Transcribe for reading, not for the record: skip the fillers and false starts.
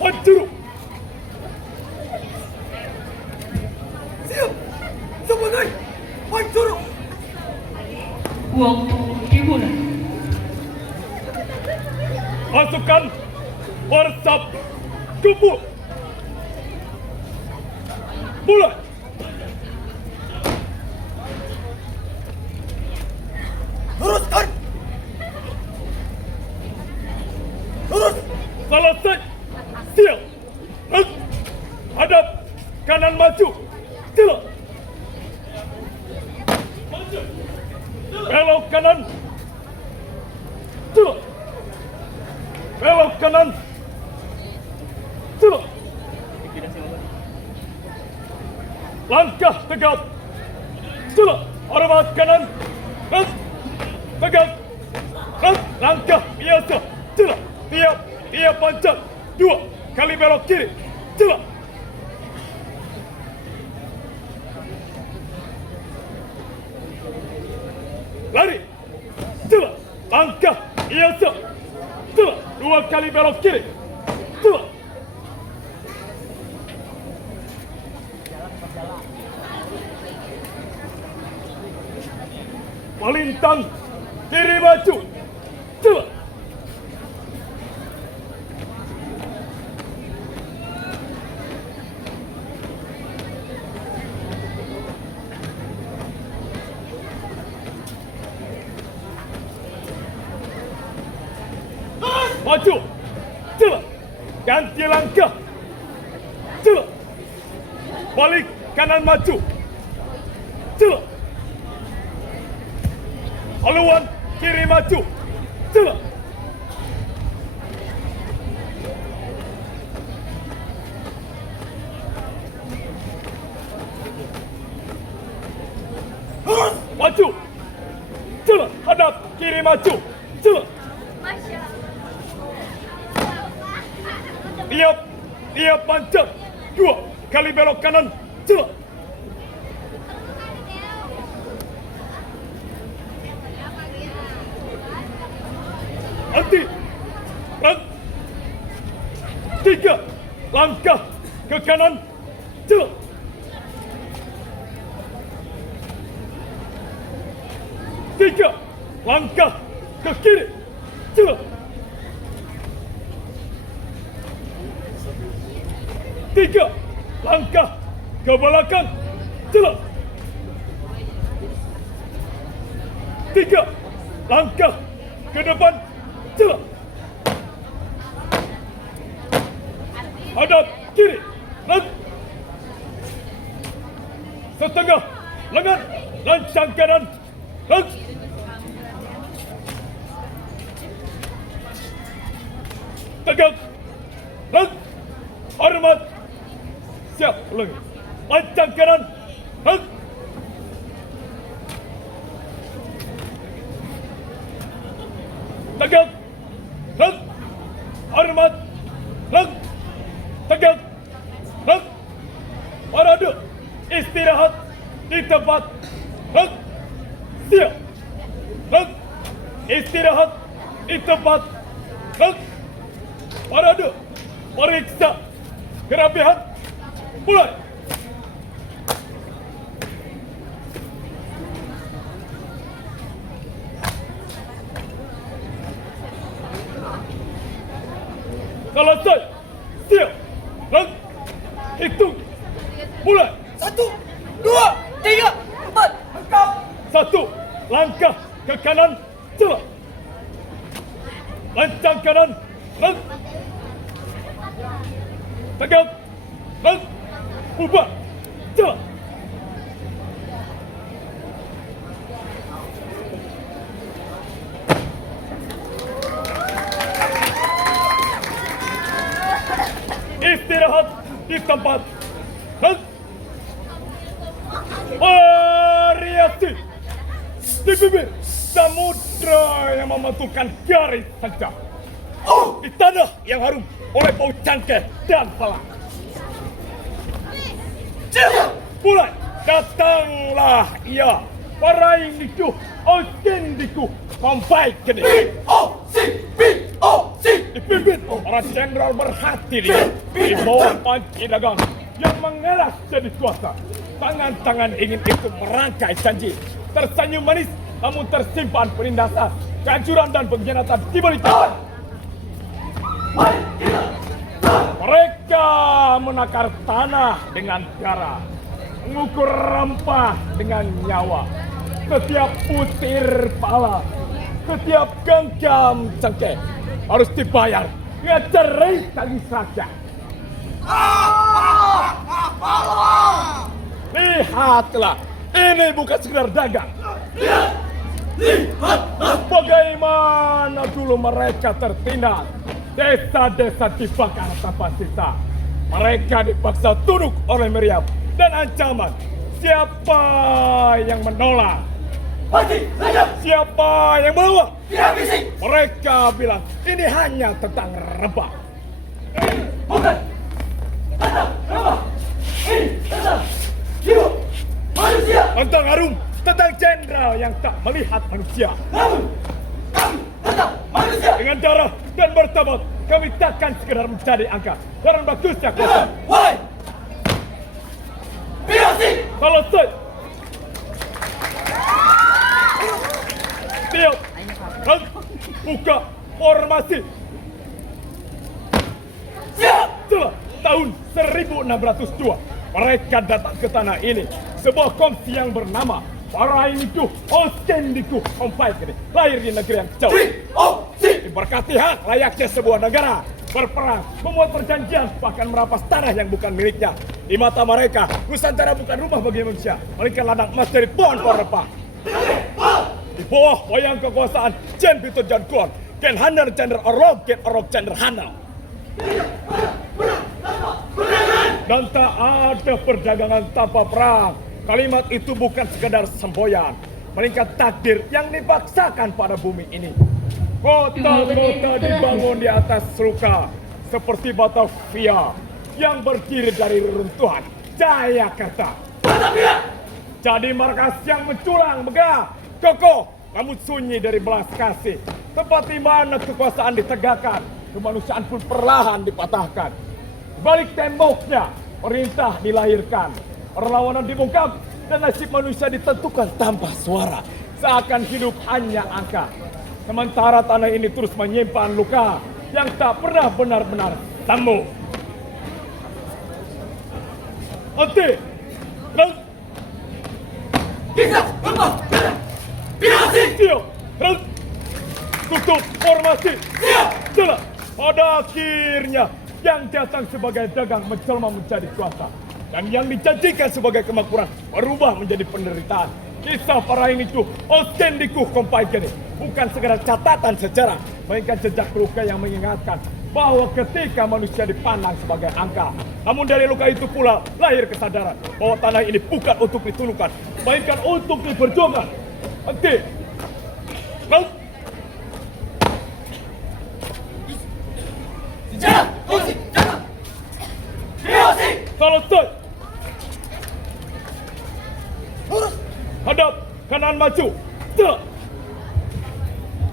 Hancur! Siap! Sebagai hancur! Waktu dimulai. Pasukan bersab kumpul. Mulai. Luruskan. Lurus. Selesai. Siap. Hadap kanan maju. Siap. Maju. Belok kanan. Siap. Belok kanan. Siap. Langkah tegap. Siap. Hormat kanan. Tegap. Langkah biasa. Siap. Tiap panjang. 2 kali belok kiri. Siap. Lari. Siap. Langkah biasa. Siap. 2 kali belok kiri. Siap. Melintang kiri maju. Siap. Maju. Siap. Ganti langkah. Siap. Balik kanan maju. Siap. Haluan kiri maju. Siap. Maju. Siap. Hadap kiri maju. Siap. Tiap panjang. 2 kali belok kanan. Siap. Henti. 3 langkah ke kanan. Siap. 3 langkah ke kiri. Siap. 3 langkah ke belakang. Siap. 3 langkah ke depan. Siap. Hadap kiri. Setengah lengan. Lancang kanan. Tegak. Hormat. Siap. Ulangi. Lancang kanan. Tegak. Hormat. Tegak. Parade. Istirahat di tempat. Siap. Istirahat di tempat. Parade. Periksa kerapihan. Mulai. Selesai. Siap. Hitung. Mulai. 1, 2, 3, 4. Engkau. 1 langkah ke kanan. Siap. Lancang kanan. Tegak. Ubah. Siap. Istirahat di tempat. Variasi di bibir samudra yang membentukkan garis saja. Di tanah yang harum oleh bau cangkeh dan pala. Mulai. Datanglah ia. Para indiku, osindiku, kompai kini. B-O-C, B-O-C. dipimpin para jenderal berhati di bawah Panji Dagang yang mengeras jadi kuasa. Tangan-tangan ingin itu merangkai janji. Tersenyum manis namun tersimpan penindasan, kehancuran dan pengkhianatan di baliknya. Mereka menakar tanah dengan darah, mengukur rempah dengan nyawa. Setiap butir pala, setiap genggam cengkeh harus dibayar dengan cerai tangis raja. Lihatlah, ini bukan sekedar dagang. Lihat bagaimana dulu mereka tertindas. Desa-desa dibakar tanpa sisa. Mereka dipaksa tunduk oleh meriam dan ancaman. Siapa yang menolak? Mati saja. Siapa yang bawa? Dihabisi. Mereka bilang ini hanya tentang rempah. Bukan tentang rempah. Ini tentang jiwa manusia. Tentang harum, tentang jenderal yang tak melihat manusia. Namun kami tentang manusia. Dengan darah dan martabat, kami takkan sekedar mencari angka. Karena bagusnya kuasa. Wahai Pirasi. Selesai. Siap. Dan buka formasi. Siap. Setelah tahun 1602, mereka datang ke tanah ini. Sebuah komisi yang bernama Parainiku Ostendiku Kompaikini lahir di negeri yang jauh. Diberkati hak layaknya sebuah negara. Berperang, membuat perjanjian, bahkan merampas tanah yang bukan miliknya. Di mata mereka, Nusantara bukan rumah bagi manusia, melainkan ladang emas dari pohon-pohon rempah. Di bawah wayang kekuasaan Jen Pitu Jan Kuan, Ken Handar Cender Orlog, Ken Orlog Cender Handal. Dan tak ada perdagangan tanpa perang. Kalimat itu bukan sekedar semboyan, melainkan takdir yang dipaksakan pada bumi ini. Kota-kota dibangun di atas luka, seperti Batavia yang berdiri dari reruntuhan Jayakarta. Batavia jadi markas yang menculang, megah, kokoh, namun sunyi dari belas kasih. Tempat di mana kekuasaan ditegakkan, kemanusiaan pun perlahan dipatahkan. Di balik temboknya, perintah dilahirkan, perlawanan dibungkam, dan nasib manusia ditentukan tanpa suara. Seakan hidup hanya angka. Sementara tanah ini terus menyimpan luka yang tak pernah benar-benar sembuh. Henti! kita lepas jalan. Pirasi. Siap! Tutup formasi! Siap. Jelas, pada akhirnya yang datang sebagai dagang menjelma menjadi kuasa. Dan yang dijanjikan sebagai kemakmuran berubah menjadi penderitaan. Kisah Parainiku Ostendiku Kompaikini bukan sekedar catatan sejarah, melainkan jejak luka yang mengingatkan bahwa ketika manusia dipandang sebagai angka, namun dari luka itu pula lahir kesadaran bahwa tanah ini bukan untuk ditundukkan, melainkan untuk diperjuangkan. Oke. Sejarah. Kunci. Jaga. Pirasi. Selesai. Hadap kanan maju. Gerak.